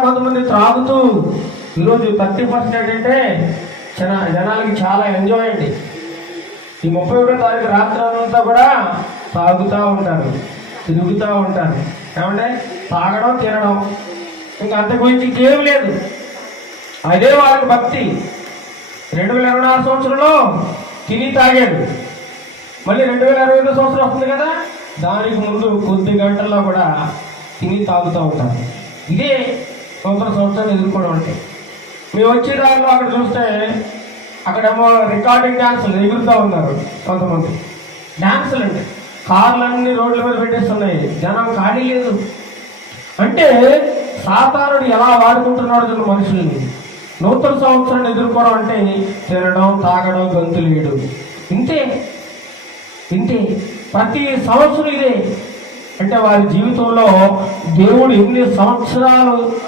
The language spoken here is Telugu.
కొంతమంది త్రాగుతూ ఈరోజు థర్టీ పర్సెంట్ అంటే జన జనాలకి చాలా ఎంజాయ్ అండి. ఈ ముప్పై ఒకటో తారీఖు రాత్రి అంతా కూడా తాగుతూ ఉంటారు తిరుగుతూ ఉంటారు. ఏమంటే తాగడం తినడం. ఇంకా అంత గురించి ఇంకేం లేదు. అదే వాళ్ళకి భక్తి. రెండు వేల ఇరవై నాలుగు సంవత్సరంలో తిని తాగాడు. మళ్ళీ రెండు వేల ఇరవై ఐదు సంవత్సరం వస్తుంది కదా దానికి ముందు కొద్ది గంటల్లో కూడా తిని తాగుతూ ఉంటారు. ఇదే సంవత్సరం సంవత్సరాలు ఎదుర్కోవడం అంటే మేము వచ్చే దానిలో అక్కడ చూస్తే అక్కడేమో రికార్డింగ్ డ్యాన్సులు ఎగురుతూ ఉన్నారు కొంతమంది. డ్యాన్సులు అంటే కార్లన్నీ రోడ్ల మీద పెట్టేస్తున్నాయి. జనం ఖాళీ లేదు. అంటే సాతానుడు ఎలా వాడుకుంటున్నాడు చూడు మనుషుల్ని నూతన సంవత్సరాన్ని ఎదుర్కోవడం అంటే తినడం తాగడం గంతులు వేయడం. ఇంతే. ఇంతే. ప్రతి సంవత్సరం ఇదే. అంటే వారి జీవితంలో దేవుడు ఎన్ని సంవత్సరాలు